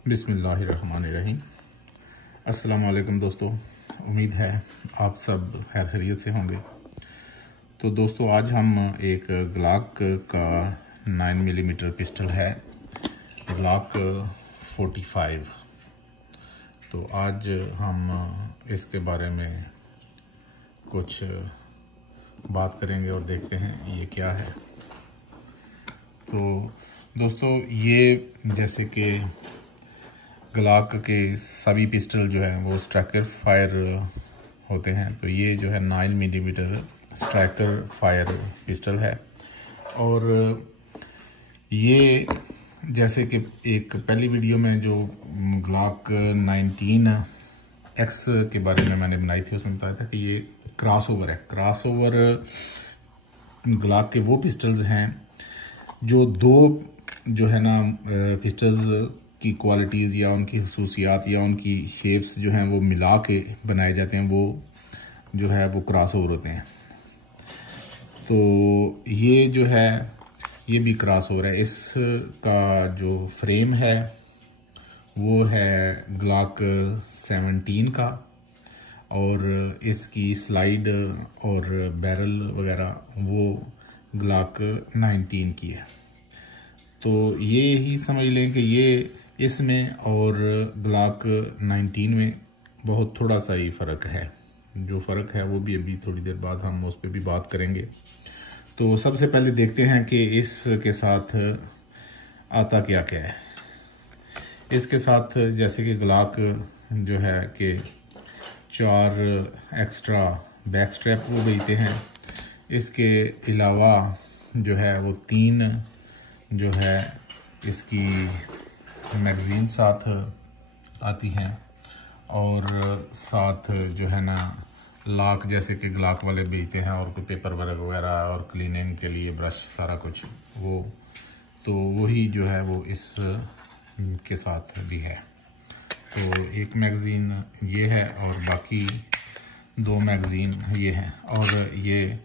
बिस्मिल्लाहिर्रहमानिर्रहीम। अस्सलाम वालेकुम दोस्तों, उम्मीद है आप सब खैर खैरियत से होंगे। तो दोस्तों आज हम एक ग्लाक का 9 मिलीमीटर पिस्टल है, ग्लाक 45। तो आज हम इसके बारे में कुछ बात करेंगे और देखते हैं ये क्या है। तो दोस्तों ये जैसे कि ग्लाक के सभी पिस्टल जो है वो स्ट्राइकर फायर होते हैं, तो ये जो है 9 मिलीमीटर स्ट्राइकर फायर पिस्टल है। और ये जैसे कि एक पहली वीडियो में जो ग्लाक 19X के बारे में मैंने बनाई थी, उसमें बताया था कि ये क्रॉसओवर है। क्रॉसओवर ग्लाक के वो पिस्टल्स हैं जो दो जो है ना पिस्टल्स की क्वालिटीज़ या उनकी खसूसियात या उनकी शेप्स जो हैं वो मिला के बनाए जाते हैं, वो जो है वो क्रॉसओवर होते हैं। तो ये जो है ये भी क्रॉसओवर है। इसका जो फ्रेम है वो है ग्लाक 17 का, और इसकी स्लाइड और बैरल वगैरह वो ग्लाक 19 की है। तो ये ही समझ लें कि ये इसमें और ग्लाक 19 में बहुत थोड़ा सा ही फ़र्क है। जो फ़र्क है वो भी अभी थोड़ी देर बाद हम उस पर भी बात करेंगे। तो सबसे पहले देखते हैं कि इसके साथ आता क्या क्या है। इसके साथ जैसे कि ग्लाक जो है कि 4 एक्स्ट्रा बैक स्ट्रैप वो देते हैं। इसके अलावा जो है वो 3 जो है इसकी मैगज़ीन साथ आती हैं, और साथ जो है ना लाक जैसे कि ग्लाक वाले बेचते हैं, और कोई पेपर वर्क वगैरह और क्लीनिंग के लिए ब्रश सारा कुछ वो, तो वही जो है वो इस के साथ भी है। तो एक मैगज़ीन ये है और बाकी 2 मैगज़ीन ये हैं, और ये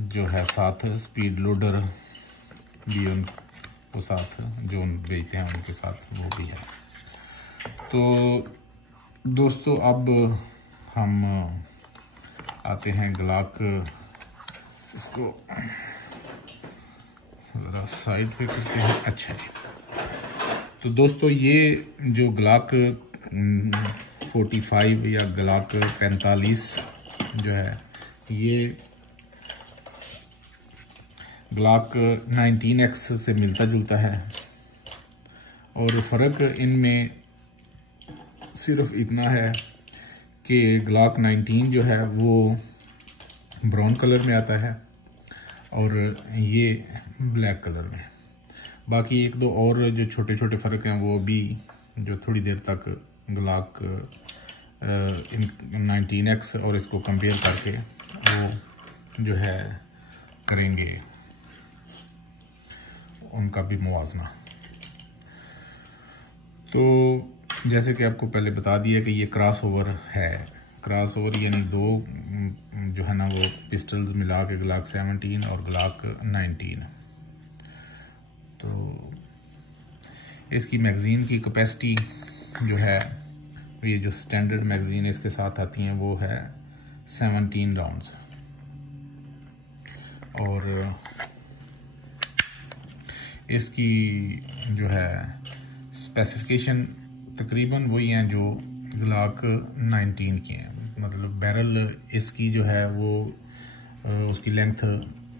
जो है साथ स्पीड लोडर भी उनको साथ जो बेचते हैं उनके साथ वो भी है। तो दोस्तों अब हम आते हैं ग्लाक, इसको ज़रा साइड पे करते हैं। अच्छा जी, तो दोस्तों ये जो ग्लाक 45 या ग्लाक 45 जो है ये ग्लाक 19X से मिलता जुलता है, और फ़र्क इनमें सिर्फ इतना है कि ग्लाक 19 जो है वो ब्राउन कलर में आता है और ये ब्लैक कलर में। बाकी 1-2 और जो छोटे छोटे फ़र्क हैं वो भी जो थोड़ी देर तक ग्लाक 19X और इसको कंपेयर करके वो जो है करेंगे उनका भी मुवाजना। तो जैसे कि आपको पहले बता दिया कि ये क्रॉसओवर है। क्रॉसओवर यानी 2 जो है ना वो पिस्टल्स मिला के ग्लाक 17 और ग्लाक 19। तो इसकी मैगज़ीन की कैपेसिटी जो है, ये जो स्टैंडर्ड मैगज़ीन इसके साथ आती हैं वो है 17 राउंड्स, और इसकी जो है स्पेसिफिकेशन तकरीबन वही हैं जो ग्लाक 19 की हैं। मतलब बैरल इसकी जो है वो उसकी लेंथ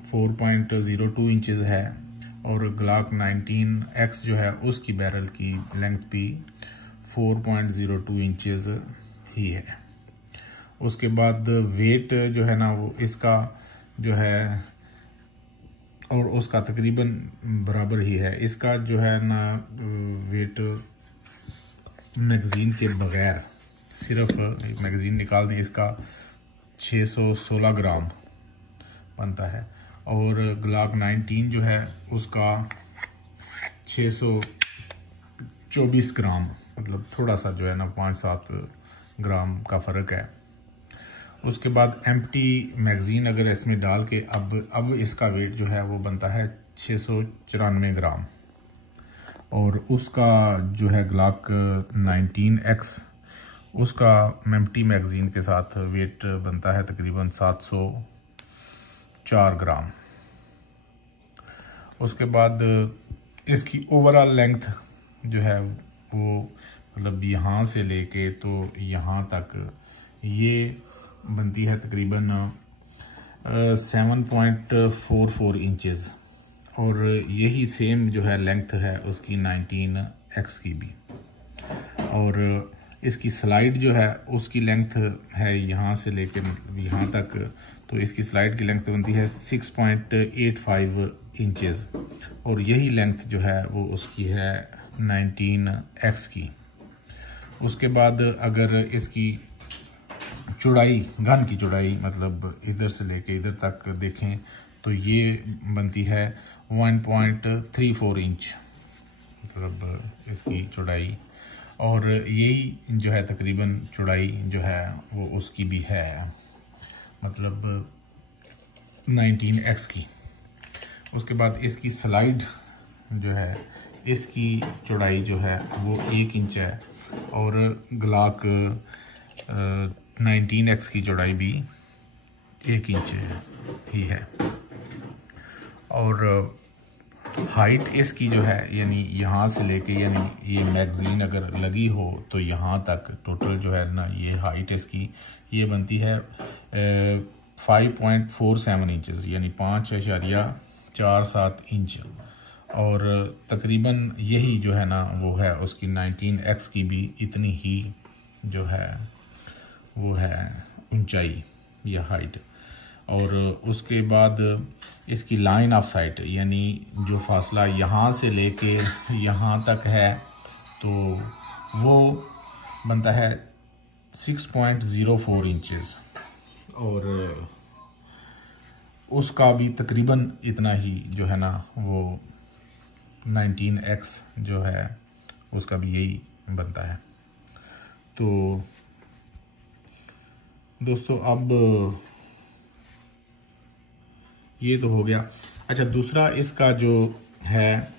4.02 इंचज़ है, और ग्लाक 19X जो है उसकी बैरल की लेंथ भी 4.02 इंचज़ ही है। उसके बाद वेट जो है ना वो इसका जो है और उसका तकरीबन बराबर ही है। इसका जो है ना वेट मैगज़ीन के बगैर, सिर्फ मैगज़ीन निकाल दें, इसका 616 ग्राम बनता है, और ग्लाक 19 जो है उसका 624 ग्राम, मतलब थोड़ा सा जो है ना 5-7 ग्राम का फ़र्क है। उसके बाद एम्प्टी मैगज़ीन अगर इसमें डाल के अब इसका वेट जो है वो बनता है 694 ग्राम, और उसका जो है ग्लाक 19X, उसका एम्प्टी मैगजीन के साथ वेट बनता है तकरीबन 704 ग्राम। उसके बाद इसकी ओवरऑल लेंथ जो है वो मतलब यहाँ से लेके तो यहाँ तक ये बनती है तकरीबन 7.44 इंचेस, और यही सेम जो है लेंथ है उसकी 19X की भी। और इसकी स्लाइड जो है उसकी लेंथ है यहाँ से लेके मतलब यहाँ तक, तो इसकी स्लाइड की लेंथ बनती है 6.85 इंचेस, और यही लेंथ जो है वो उसकी है 19X की। उसके बाद अगर इसकी चौड़ाई, गन की चौड़ाई मतलब इधर से लेके इधर तक देखें तो ये बनती है 1.34 इंच मतलब इसकी चौड़ाई, और यही जो है तकरीबन चौड़ाई जो है वो उसकी भी है मतलब 19X की। उसके बाद इसकी स्लाइड जो है इसकी चौड़ाई जो है वो 1 इंच है, और ग्लाक 19X की चौड़ाई भी 1 इंच ही है। और हाइट इसकी जो है यानी यहाँ से लेके यानी ये मैगज़ीन अगर लगी हो तो यहाँ तक टोटल जो है ना ये हाइट इसकी ये बनती है 5.47 इंचेस यानी 5.47 इंच, और तकरीबन यही जो है ना वो है उसकी 19X की भी इतनी ही जो है वो है ऊंचाई या हाइट। और उसके बाद इसकी लाइन ऑफ साइट यानी जो फासला यहाँ से लेके यहाँ तक है तो वो बनता है 6.04 इंचेस, और उसका भी तकरीबन इतना ही जो है ना वो 19X जो है उसका भी यही बनता है। तो दोस्तों अब ये तो हो गया। अच्छा, दूसरा इसका जो है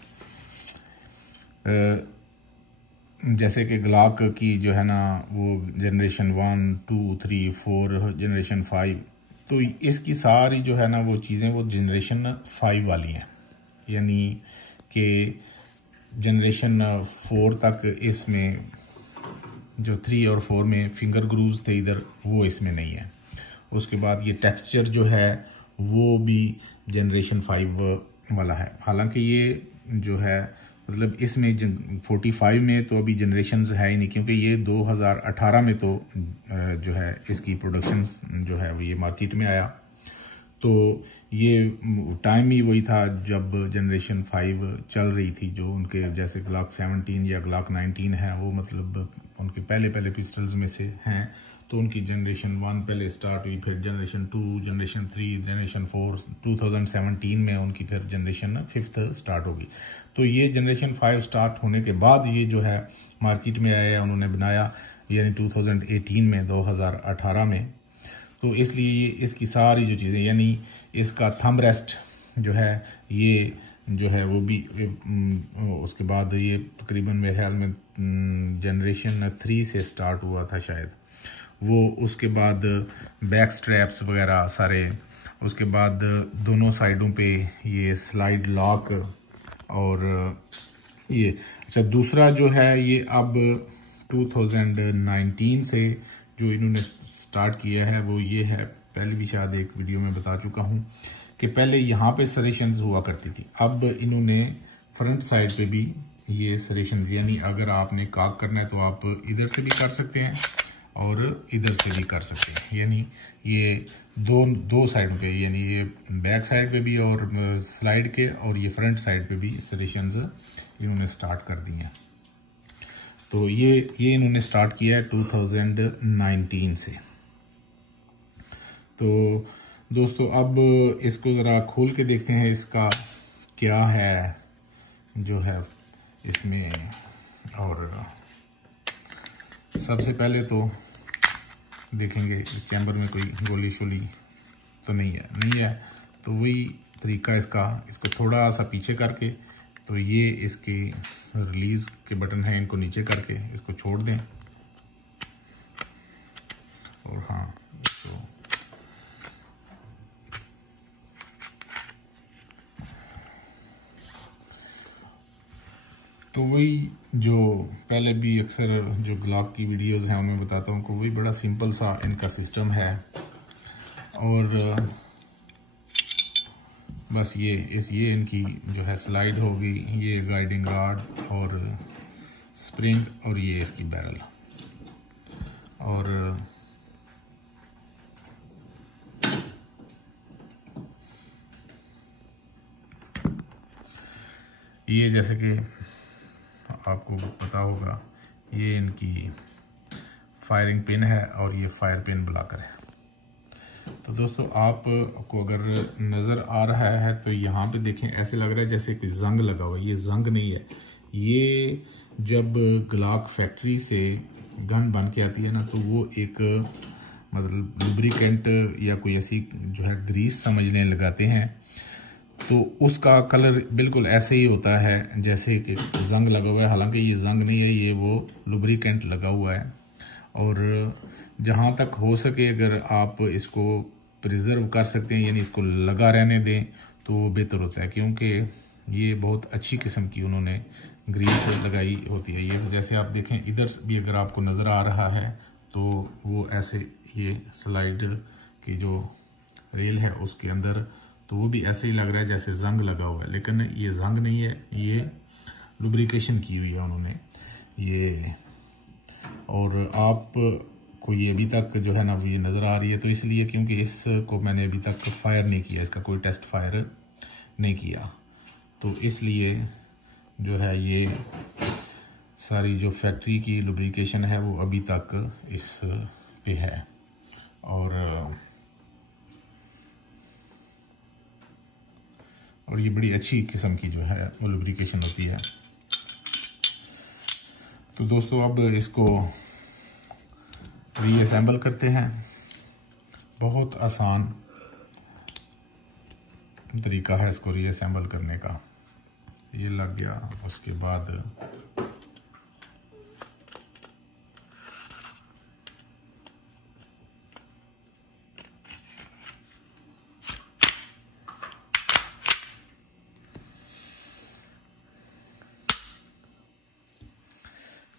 जैसे कि ग्लाक की जो है ना वो जनरेशन 1, 2, 3, 4 जनरेशन 5, तो इसकी सारी जो है ना वो चीज़ें वो जनरेशन 5 वाली हैं, यानी कि जनरेशन 4 तक इसमें जो 3 और 4 में फिंगर ग्रूव्स थे इधर वो इसमें नहीं है। उसके बाद ये टेक्सचर जो है वो भी जनरेशन 5 वाला है, हालांकि ये जो है मतलब इसमें 45 में तो अभी जनरेशन्स है ही नहीं, क्योंकि ये 2018 में तो जो है इसकी प्रोडक्शन जो है वो ये मार्केट में आया, तो ये टाइम ही वही था जब जनरेशन 5 चल रही थी। जो उनके जैसे ग्लाक 17 या ग्लाक 19 है वो मतलब उनके पहले पिस्टल्स में से हैं, तो उनकी जनरेशन 1 पहले स्टार्ट हुई, फिर जनरेशन 2, जनरेशन 3, जनरेशन 4, 2017 में उनकी फिर जनरेशन 5 स्टार्ट होगी। तो ये जनरेशन 5 स्टार्ट होने के बाद ये जो है मार्केट में आया, उन्होंने बनाया यानी 2018 में 2018 में, तो इसलिए ये इसकी सारी जो चीज़ें यानी इसका थंब रेस्ट जो है ये जो है वो भी उसके बाद ये तकरीबन मेरे ख्याल में जनरेशन 3 से स्टार्ट हुआ था शायद वो। उसके बाद बैक स्ट्रैप्स वगैरह सारे, उसके बाद दोनों साइडों पे ये स्लाइड लॉक, और ये अच्छा दूसरा जो है ये अब 2019 से जो इन्होंने स्टार्ट किया है वो ये है, पहले भी शायद एक वीडियो में बता चुका हूँ कि पहले यहाँ पे सरेशंस हुआ करती थी, अब इन्होंने फ्रंट साइड पे भी ये सरेशंस, यानी अगर आपने काक करना है तो आप इधर से भी कर सकते हैं और इधर से भी कर सकते हैं, यानी ये दो साइड पे, यानी ये बैक साइड पे भी और स्लाइड के, और ये फ्रंट साइड पे भी सरेशंस इन्होंने स्टार्ट कर दी हैं। तो ये इन्होंने स्टार्ट किया है 2019 से। तो दोस्तों अब इसको ज़रा खोल के देखते हैं इसका क्या है जो है इसमें। और सबसे पहले तो देखेंगे चैम्बर में कोई गोली शोली तो नहीं है, तो वही तरीका इसका, इसको थोड़ा सा पीछे करके तो ये इसकी रिलीज़ के बटन हैं, इनको नीचे करके इसको छोड़ दें। और हाँ, तो वही जो पहले भी अक्सर जो ग्लॉक की वीडियोस हैं उनमें बताता हूँ कि वही बड़ा सिंपल सा इनका सिस्टम है। और बस ये इनकी जो है स्लाइड होगी, ये गाइडिंग रॉड और स्प्रिंग, और ये इसकी बैरल। और ये जैसे कि आपको पता होगा, ये इनकी फायरिंग पिन है और ये फायर पिन ब्लॉकर है। तो दोस्तों आपको अगर नज़र आ रहा है तो यहाँ पे देखें, ऐसे लग रहा है जैसे कोई जंग लगा हुआ है। ये जंग नहीं है, ये जब ग्लॉक फैक्ट्री से गन बन के आती है ना, तो वो एक मतलब लुब्रिकेंट या कोई ऐसी जो है ग्रीस समझने लगाते हैं, तो उसका कलर बिल्कुल ऐसे ही होता है जैसे कि जंग लगा हुआ है। हालांकि ये जंग नहीं है, ये वो लुब्रिकेंट लगा हुआ है। और जहाँ तक हो सके अगर आप इसको प्रिजर्व कर सकते हैं, यानी इसको लगा रहने दें, तो वो बेहतर होता है, क्योंकि ये बहुत अच्छी किस्म की उन्होंने ग्रीस लगाई होती है। ये जैसे आप देखें, इधर भी अगर आपको नज़र आ रहा है तो वो ऐसे ये स्लाइड की जो रेल है उसके अंदर, तो वो भी ऐसे ही लग रहा है जैसे जंग लगा हुआ है, लेकिन ये जंग नहीं है, ये लुब्रिकेशन की हुई है उन्होंने ये। और आप को ये अभी तक जो है ना वो ये नज़र आ रही है, तो इसलिए क्योंकि इसको मैंने अभी तक फायर नहीं किया, इसका कोई टेस्ट फायर नहीं किया, तो इसलिए जो है ये सारी जो फैक्ट्री की लुब्रिकेशन है वो अभी तक इस पे है। और ये बड़ी अच्छी किस्म की जो है वो लुब्रिकेशन होती है। तो दोस्तों अब इसको रीअसेंबल करते हैं। बहुत आसान तरीका है इसको रीअसेंबल करने का। ये लग गया, उसके बाद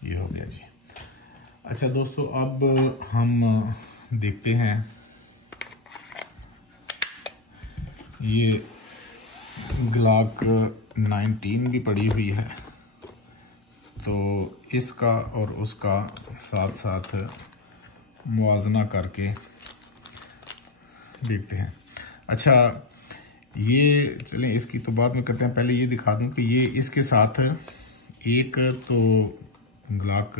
ये हो गया जी। अच्छा दोस्तों, अब हम देखते हैं ये ग्लॉक 19 भी पड़ी हुई है, तो इसका और उसका साथ साथ मुआवजा करके देखते हैं। अच्छा, ये चलें इसकी तो बाद में करते हैं, पहले ये दिखा दूं कि ये इसके साथ एक तो ग्लॉक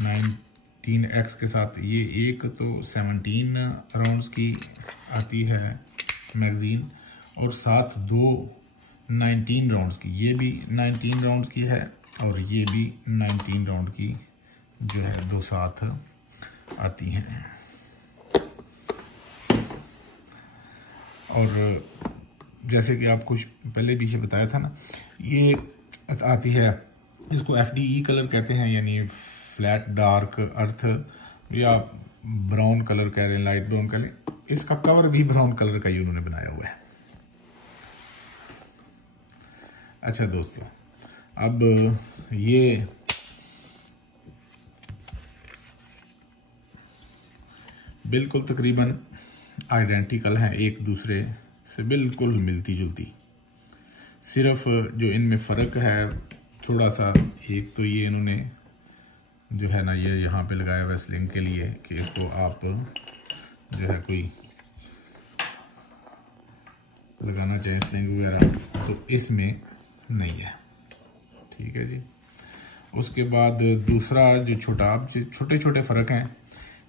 19X के साथ ये एक तो 17 राउंड्स की आती है मैगज़ीन, और साथ दो 19 राउंड्स की, ये भी 19 राउंड्स की है और ये भी 19 राउंड की जो है दो साथ आती हैं। और जैसे कि आपको पहले भी ये बताया था ना, ये आती है, इसको FDE कलर कहते हैं, यानी फ्लैट डार्क अर्थ, या ब्राउन कलर कह रहे हैं, लाइट ब्राउन कह लें। इसका कवर भी ब्राउन कलर का ही उन्होंने बनाया हुआ है। अच्छा दोस्तों, अब ये बिल्कुल तकरीबन आइडेंटिकल हैं, एक दूसरे से बिल्कुल मिलती जुलती। सिर्फ जो इनमें फ़र्क है थोड़ा सा, एक तो ये इन्होंने जो है ना ये यहाँ पे लगाया हुआ स्लिंग के लिए कि इसको आप जो है कोई लगाना चाहें स्लिंग वगैरह, तो इसमें नहीं है। ठीक है जी। उसके बाद दूसरा जो छोटे छोटे फ़र्क हैं,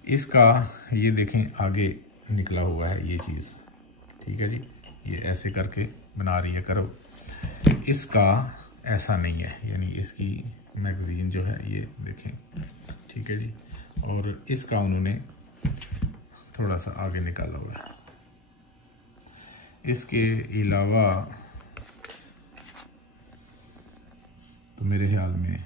इसका ये देखें आगे निकला हुआ है ये चीज़। ठीक है जी, ये ऐसे करके बना रही है करो, इसका ऐसा नहीं है, यानी इसकी मैगज़ीन जो है ये देखें। ठीक है जी, और इसका उन्होंने थोड़ा सा आगे निकाला हुआ है। इसके अलावा मेरे ख्याल में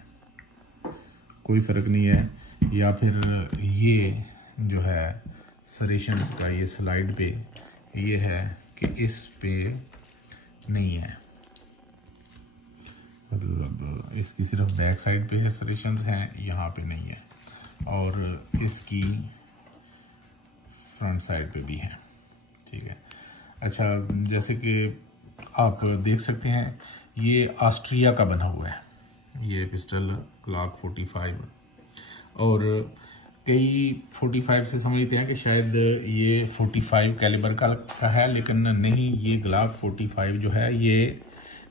कोई फ़र्क नहीं है। या फिर ये जो है सरेशंस का ये स्लाइड पे ये है कि इस पे नहीं है, मतलब इसकी सिर्फ बैक साइड पे है सरेशंस हैं, यहाँ पे नहीं है, और इसकी फ्रंट साइड पे भी है। ठीक है। अच्छा, जैसे कि आप देख सकते हैं ये ऑस्ट्रिया का बना हुआ है ये पिस्टल ग्लॉक 45, और कई 45 से समझते हैं कि शायद ये 45 कैलिबर का है, लेकिन नहीं, ये ग्लॉक 45 जो है ये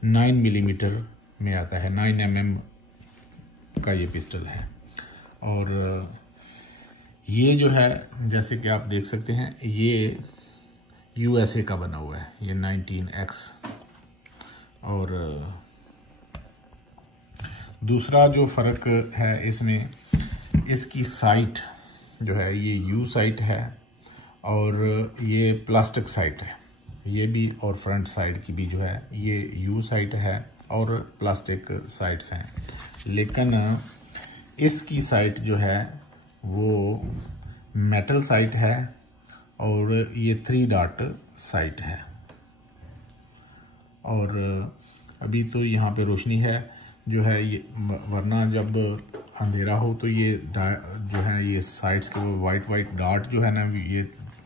9 मिलीमीटर में आता है, 9 mm का ये पिस्टल है। और ये जो है जैसे कि आप देख सकते हैं ये USA का बना हुआ है, ये 19X। और दूसरा जो फ़र्क है इसमें, इसकी साइट जो है ये U साइट है और ये प्लास्टिक साइट है, ये भी, और फ्रंट साइड की भी जो है ये U साइट है और प्लास्टिक साइट्स हैं। लेकिन इसकी साइट जो है वो मेटल साइट है और ये 3 डॉट साइट है। और अभी तो यहाँ पे रोशनी है जो है ये, वरना जब अंधेरा हो तो ये जो है ये साइड्स के वो वाइट डॉट जो है ना ये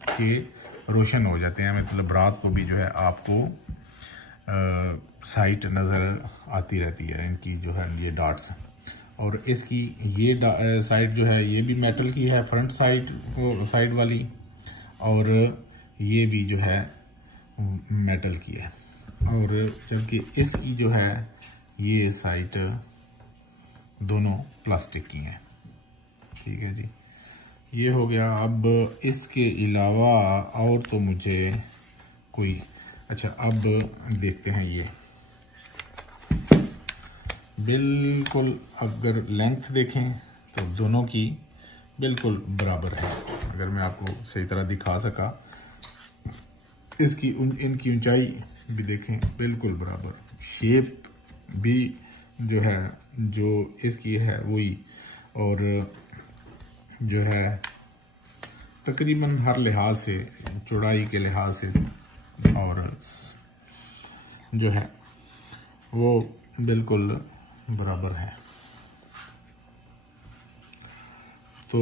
के रोशन हो जाते हैं, मतलब रात को भी जो है आपको साइट नज़र आती रहती है इनकी जो है ये डॉट्स। और इसकी ये साइड जो है ये भी मेटल की है, फ्रंट साइड वाली, और ये भी जो है मेटल की है, और जबकि इसकी जो है ये साइड दोनों प्लास्टिक की हैं। ठीक है जी, ये हो गया। अब इसके अलावा और तो मुझे कोई, अच्छा अब देखते हैं ये बिल्कुल, अगर लेंथ देखें तो दोनों की बिल्कुल बराबर है। अगर मैं आपको सही तरह दिखा सका, इसकी इनकी ऊंचाई भी देखें बिल्कुल बराबर, शेप भी जो है जो इसकी है वही, और जो है तकरीबन हर लिहाज से, चौड़ाई के लिहाज से और जो है वो बिल्कुल बराबर है। तो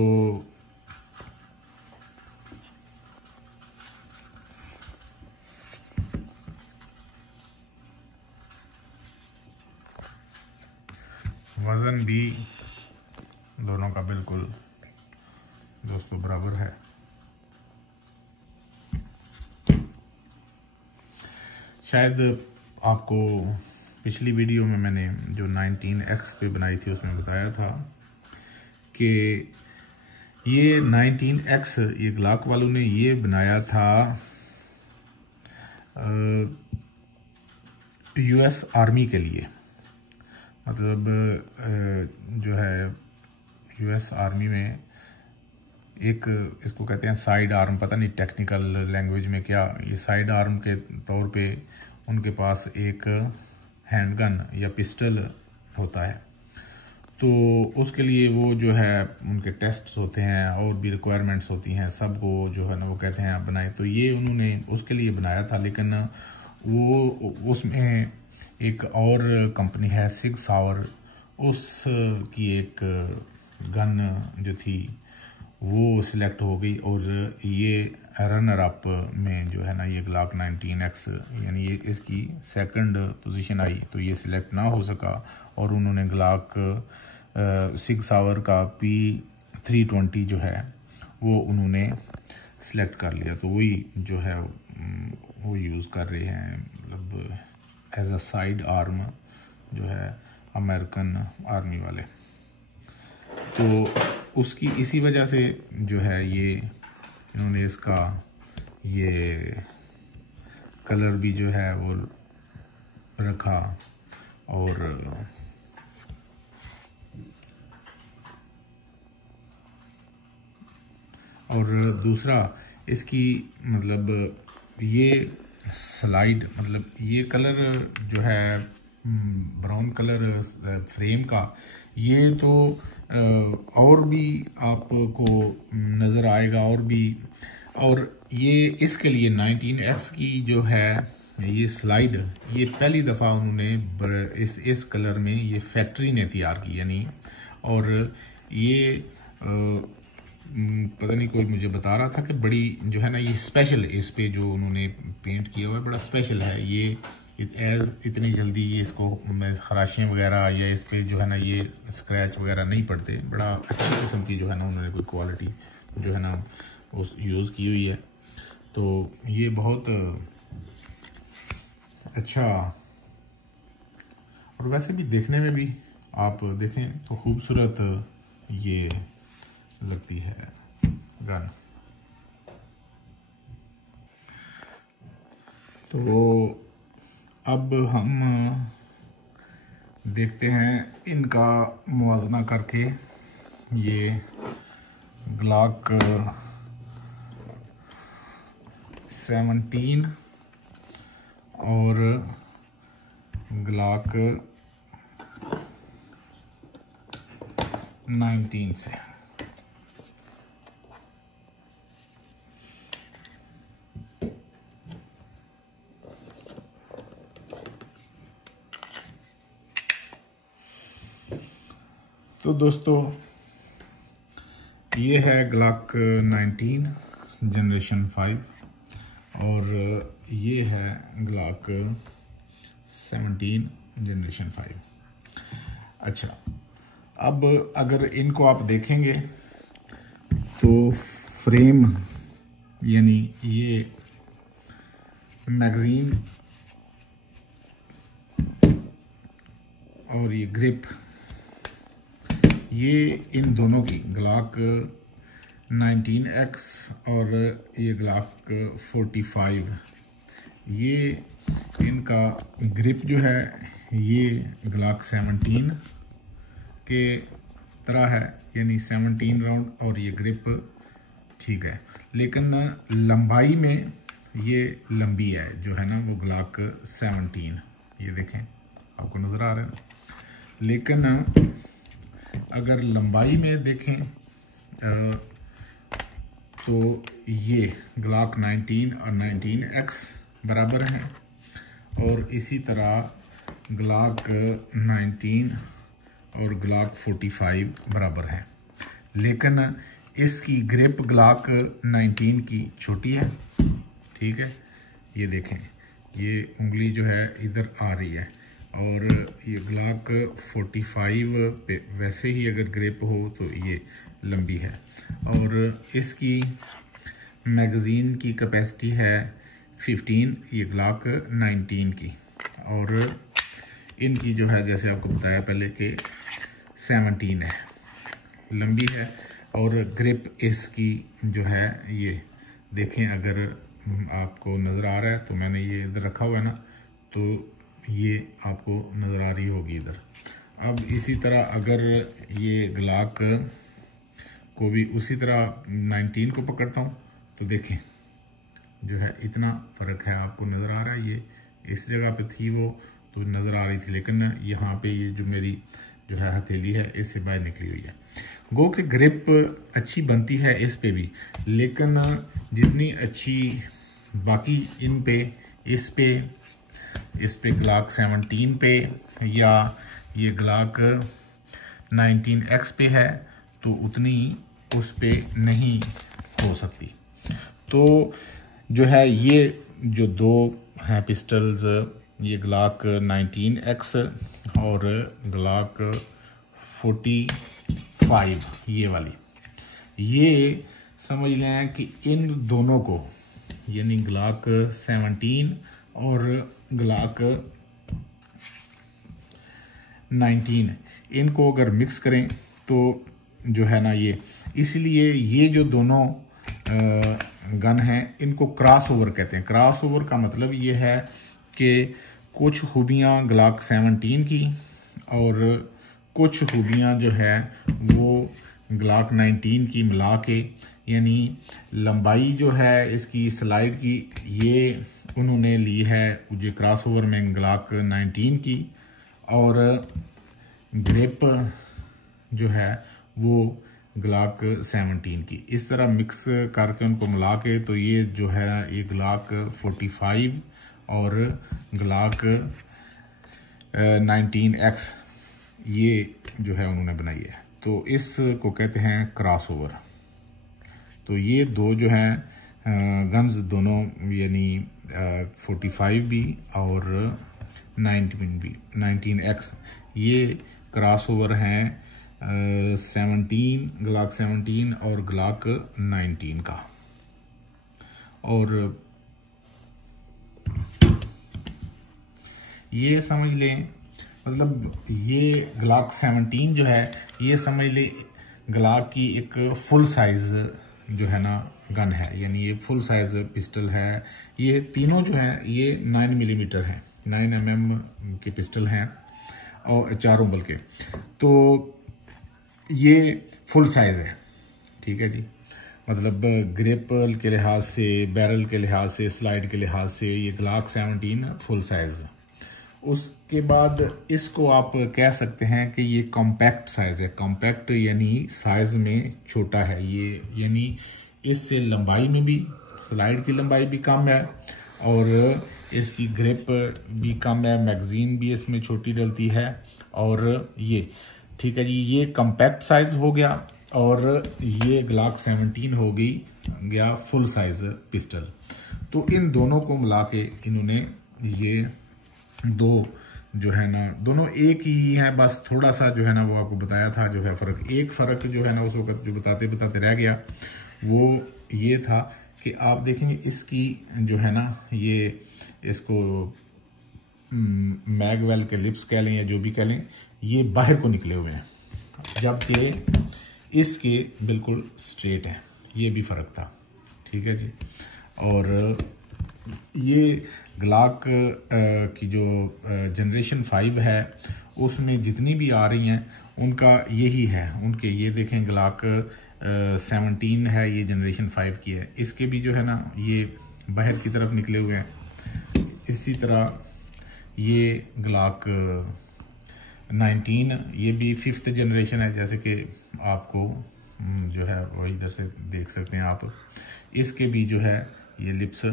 वज़न भी दोनों का बिल्कुल दोस्तों बराबर है। शायद आपको पिछली वीडियो में मैंने जो 19X पे बनाई थी उसमें बताया था कि ये 19X ये ग्लॉक वालों ने ये बनाया था US आर्मी के लिए, मतलब जो है US आर्मी में एक इसको कहते हैं साइड आर्म, पता नहीं टेक्निकल लैंग्वेज में क्या, ये साइड आर्म के तौर पे उनके पास एक हैंडगन या पिस्टल होता है। तो उसके लिए वो जो है उनके टेस्ट्स होते हैं और भी रिक्वायरमेंट्स होती हैं, सबको जो है ना वो कहते हैं आप बनाए, तो ये उन्होंने उसके लिए बनाया था। लेकिन वो उसमें एक और कंपनी है सिग सावर, उसकी एक गन जो थी वो सिलेक्ट हो गई, और ये रनर अप में जो है ना ये ग्लॉक 19X यानी ये इसकी सेकंड पोजीशन आई, तो ये सिलेक्ट ना हो सका, और उन्होंने ग्लॉक सिग सावर का P320 जो है वो उन्होंने सिलेक्ट कर लिया। तो वही जो है वो यूज़ कर रहे हैं, मतलब एज अ साइड आर्म जो है अमेरिकन आर्मी वाले। तो उसकी इसी वजह से जो है ये इन्होंने इसका ये कलर भी जो है वो रखा, और दूसरा इसकी मतलब ये स्लाइड, मतलब ये कलर जो है ब्राउन कलर फ्रेम का, ये तो और भी आपको नज़र आएगा और भी। और ये इसके लिए 19X की जो है ये स्लाइड, ये पहली दफ़ा उन्होंने इस कलर में ये फैक्ट्री ने तैयार की यानी। और ये पता नहीं कोई मुझे बता रहा था कि बड़ी जो है ना ये स्पेशल, इस पे जो उन्होंने पेंट किया हुआ है बड़ा स्पेशल है ये। इतनी जल्दी ये इसको खराशियाँ वगैरह या इस पे जो है ना ये स्क्रैच वगैरह नहीं पड़ते। बड़ा अच्छी किस्म की जो है ना उन्होंने कोई क्वालिटी जो है ना वो यूज़ की हुई है। तो ये बहुत अच्छा, और वैसे भी देखने में भी आप देखें तो खूबसूरत ये लगती है गन। तो अब हम देखते हैं इनका मुवाजना करके, ये ग्लॉक 17 और ग्लॉक 19 से। तो दोस्तों ये है ग्लॉक 19 जनरेशन 5 और ये है ग्लॉक 17 जनरेशन 5। अच्छा, अब अगर इनको आप देखेंगे तो फ्रेम यानी ये मैगजीन और ये ग्रिप, ये इन दोनों की ग्लॉक 19X और ये ग्लॉक 45, ये इनका ग्रिप जो है ये ग्लॉक 17 के तरह है यानी 17 राउंड, और ये ग्रिप ठीक है, लेकिन लंबाई में ये लंबी है जो है ना वो ग्लॉक 17, ये देखें आपको नज़र आ रहा है। लेकिन अगर लंबाई में देखें तो ये ग्लॉक 19 और 19X बराबर हैं, और इसी तरह ग्लॉक 19 और ग्लॉक 45 बराबर है। लेकिन इसकी ग्रिप ग्लॉक 19 की छोटी है, ठीक है, ये देखें ये उंगली जो है इधर आ रही है, और ये ग्लॉक 45 पे वैसे ही अगर ग्रिप हो तो ये लंबी है। और इसकी मैगज़ीन की कैपेसिटी है 15, ये ग्लॉक 19 की, और इनकी जो है जैसे आपको बताया पहले कि 17 है, लंबी है। और ग्रिप इसकी जो है ये देखें, अगर आपको नज़र आ रहा है तो मैंने ये इधर रखा हुआ है ना, तो ये आपको नज़र आ रही होगी इधर। अब इसी तरह अगर ये ग्लॉक को भी उसी तरह 19 को पकड़ता हूँ तो देखें जो है इतना फ़र्क है, आपको नज़र आ रहा है। ये इस जगह पे थी वो तो नज़र आ रही थी, लेकिन यहाँ पे ये जो मेरी जो है हथेली है इससे बाहर निकली हुई है। गो कि ग्रिप अच्छी बनती है इस पे भी, लेकिन जितनी अच्छी बाकी इन पे इस पे ग्लॉक 17 पे या ये ग्लॉक 19X पे है तो उतनी उस पे नहीं हो सकती। तो जो है ये जो दो हैं पिस्टल्स, ये ग्लॉक 19X और ग्लॉक 45 ये वाली, ये समझ लें कि इन दोनों को यानी ग्लॉक 17 और ग्लॉक 19 इनको अगर मिक्स करें तो जो है ना ये, इसलिए ये जो दोनों गन हैं इनको क्रॉस ओवर कहते हैं। क्रॉस ओवर का मतलब ये है कि कुछ खूबियाँ ग्लॉक 17 की और कुछ खूबियाँ जो है वो ग्लॉक 19 की मिला के, यानी लंबाई जो है इसकी स्लाइड की ये उन्होंने ली है जो क्रॉस ओवर में ग्लॉक 19 की, और ग्रेप जो है वो ग्लाक 17 की। इस तरह मिक्स करके उनको मिला के तो ये जो है ये ग्लाक 45 और ग्लाक 19X ये जो है उन्होंने बनाई है। तो इसको कहते हैं क्रॉसओवर। तो ये दो जो हैं गन्स दोनों यानी 45 भी और 19X ये क्रॉसओवर हैं 17 ग्लाक 17 और ग्लाक 19 का। और ये समझ लें मतलब ये ग्लाक 17 जो है ये समझ ले ग्लाक की एक फुल साइज जो है ना गन है, यानी ये फुल साइज पिस्टल है। ये तीनों जो है ये 9 मिलीमीटर है, 9 mm के पिस्टल हैं और चारों बल्कि। तो ये फुल साइज है, ठीक है जी। मतलब ग्रिप के लिहाज से, बैरल के लिहाज से, स्लाइड के लिहाज से ये ग्लाक 17 फुल साइज। उसके बाद इसको आप कह सकते हैं कि ये कॉम्पैक्ट साइज है। कॉम्पैक्ट यानी साइज में छोटा है ये, यानी इससे लंबाई में भी, स्लाइड की लंबाई भी कम है और इसकी ग्रिप भी कम है, मैगजीन भी इसमें छोटी डलती है। और ये ठीक है जी, ये कॉम्पैक्ट साइज हो गया और ये ग्लाक 17 हो गया फुल साइज पिस्टल। तो इन दोनों को मिला के इन्होंने ये दो जो है ना, दोनों एक ही हैं, बस थोड़ा सा जो है ना वो आपको बताया था जो है फ़र्क। एक फ़र्क जो है ना उस वक्त जो बताते बताते रह गया वो ये था कि आप देखेंगे इसकी जो है ना ये इसको मैगवेल के लिप्स कह लें या जो भी कह लें, ये बाहर को निकले हुए हैं, जबकि इसके बिल्कुल स्ट्रेट हैं। ये भी फ़र्क था, ठीक है जी। और ये ग्लाक की जो जनरेशन 5 है उसमें जितनी भी आ रही हैं उनका यही है। उनके ये देखें ग्लाक 17 है, ये जनरेशन 5 की है। इसके भी जो है ना ये बाहर की तरफ निकले हुए हैं। इसी तरह ये ग्लाक 19 ये भी 5th जनरेशन है, जैसे कि आपको जो है वो इधर से देख सकते हैं आप। इसके भी जो है ये लिप्स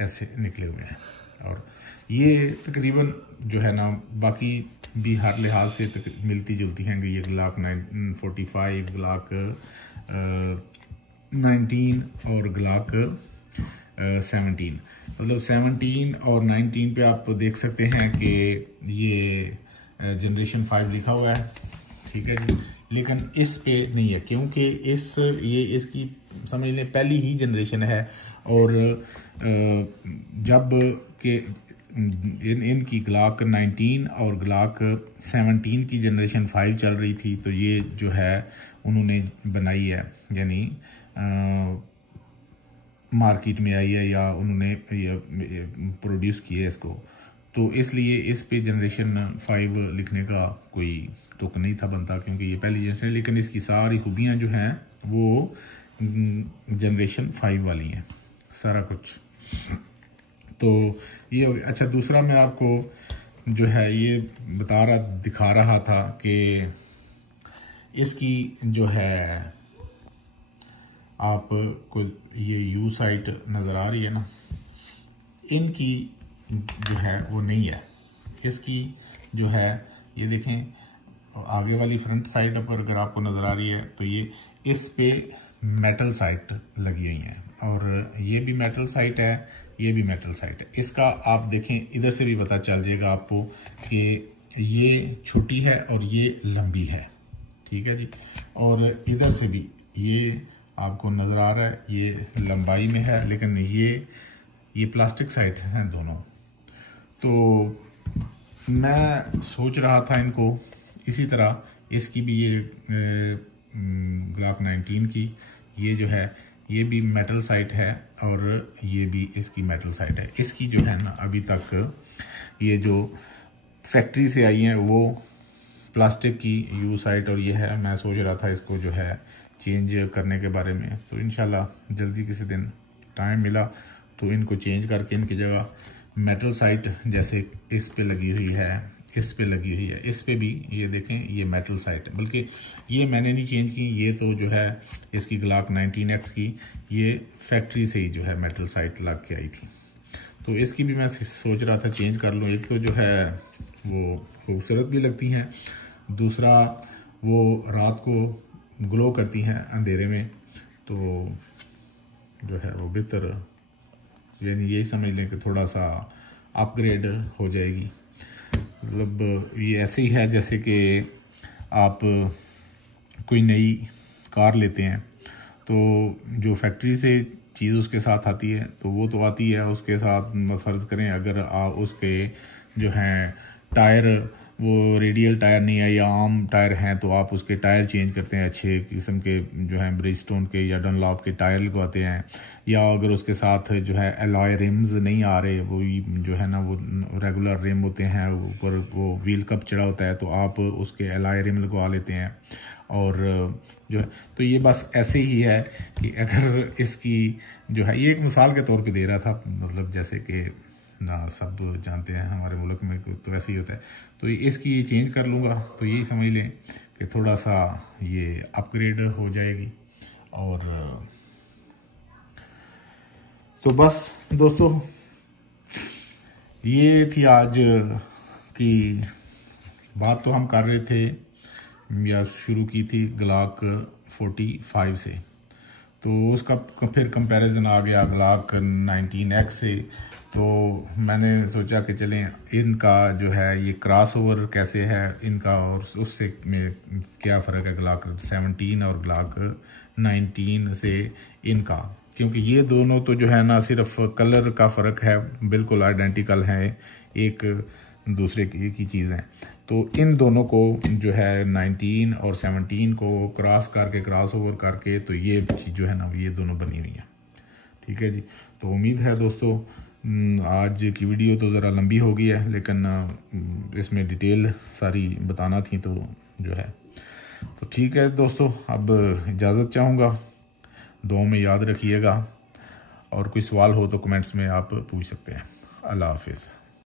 ऐसे निकले हुए हैं और ये तकरीबन जो है ना बाकी भी हर लिहाज से मिलती जुलती हैं। ये ग्लाक 45, ग्लाक 19 और ग्लाक 17। मतलब 17 और 19 पे आप देख सकते हैं कि ये जनरेशन 5 लिखा हुआ है, ठीक है जी। लेकिन इस पे नहीं है क्योंकि ये इसकी समझ लें पहली ही जनरेशन है और जब के इनकी ग्लाक 19 और ग्लाक 17 की जनरेशन 5 चल रही थी तो ये जो है उन्होंने बनाई है, यानी मार्केट में आई है या उन्होंने प्रोड्यूस किया है इसको। तो इसलिए इस पे जनरेशन 5 लिखने का कोई तुक नहीं था बनता क्योंकि ये पहली जनरेशन। लेकिन इसकी सारी खूबियाँ जो हैं वो जनरेशन 5 वाली हैं, सारा कुछ। तो ये अच्छा, दूसरा मैं आपको जो है ये दिखा रहा था कि इसकी जो है आपको ये यू साइट नज़र आ रही है ना, इनकी जो है वो नहीं है। इसकी जो है ये देखें आगे वाली फ्रंट साइड पर अगर आपको नज़र आ रही है तो ये इस पे मेटल साइट लगी हुई है और ये भी मेटल साइट है, ये भी मेटल साइट है। इसका आप देखें इधर से भी पता चल जाएगा आपको कि ये छोटी है और ये लंबी है, ठीक है जी। और इधर से भी ये आपको नज़र आ रहा है ये लंबाई में है, लेकिन ये प्लास्टिक साइट हैं दोनों। तो मैं सोच रहा था इनको इसी तरह इसकी भी ये ग्लाक 19 की ये जो है ये भी मेटल साइट है और ये भी इसकी मेटल साइट है। इसकी जो है ना अभी तक ये जो फैक्ट्री से आई हैं वो प्लास्टिक की यू साइट और ये है। मैं सोच रहा था इसको जो है चेंज करने के बारे में, तो इंशाल्लाह जल्दी किसी दिन टाइम मिला तो इनको चेंज करके इनकी जगह मेटल साइट जैसे इस पे लगी हुई है इस पे लगी हुई है, इस पे भी ये देखें ये मेटल साइट है, बल्कि ये मैंने नहीं चेंज की, ये तो जो है इसकी ग्लाक 19X की ये फैक्ट्री से ही जो है मेटल साइट लग के आई थी। तो इसकी भी मैं सोच रहा था चेंज कर लूँ। एक तो जो है वो खूबसूरत भी लगती हैं, दूसरा वो रात को ग्लो करती हैं अंधेरे में, तो जो है वो बेहतर, यानी यही समझ लें कि थोड़ा सा अपग्रेड हो जाएगी। मतलब ये ऐसे ही है जैसे कि आप कोई नई कार लेते हैं तो जो फैक्ट्री से चीज़ उसके साथ आती है तो वो तो आती है, उसके साथ फ़र्ज़ करें अगर आप उसके जो हैं टायर वो रेडियल टायर नहीं है या आम टायर हैं तो आप उसके टायर चेंज करते हैं, अच्छे किस्म के जो हैं ब्रिजस्टोन के या डनलॉप के टायर लगवाते हैं। या अगर उसके साथ जो है अलॉय रिम्स नहीं आ रहे, वो जो है ना वो रेगुलर रिम होते हैं, ऊपर वो व्हील कप चढ़ा होता है तो आप उसके अलॉय रिम लगवा लेते हैं। और जो है तो ये बस ऐसे ही है कि अगर इसकी जो है, ये एक मिसाल के तौर पे दे रहा था, मतलब जैसे कि ना सब जानते हैं हमारे मुल्क में तो वैसे ही होता है, तो इसकी चेंज कर लूँगा तो यही समझ लें कि थोड़ा सा ये अपग्रेड हो जाएगी। और तो बस दोस्तों ये थी आज की बात। तो हम कर रहे थे या शुरू की थी ग्लाक 45 से, तो उसका फिर कंपैरिजन आ गया ग्लाक 19X से। तो मैंने सोचा कि चलें इनका जो है ये क्रॉस ओवर कैसे है इनका और उससे में क्या फ़र्क है ग्लाक 17 और ग्लाक 19 से इनका, क्योंकि ये दोनों तो जो है ना सिर्फ कलर का फ़र्क है, बिल्कुल आइडेंटिकल है, एक दूसरे की चीज़ है। तो इन दोनों को जो है 19 और 17 को क्रॉस करके क्रॉस ओवर करके तो ये चीज़ जो है ना ये दोनों बनी हुई है। ठीक है जी, तो उम्मीद है दोस्तों आज की वीडियो तो ज़रा लंबी हो गई है, लेकिन इसमें डिटेल सारी बताना थी तो जो है तो ठीक है दोस्तों, अब इजाज़त चाहूँगा, दुआ में याद रखिएगा और कोई सवाल हो तो कमेंट्स में आप पूछ सकते हैं। अल्लाह हाफिज़।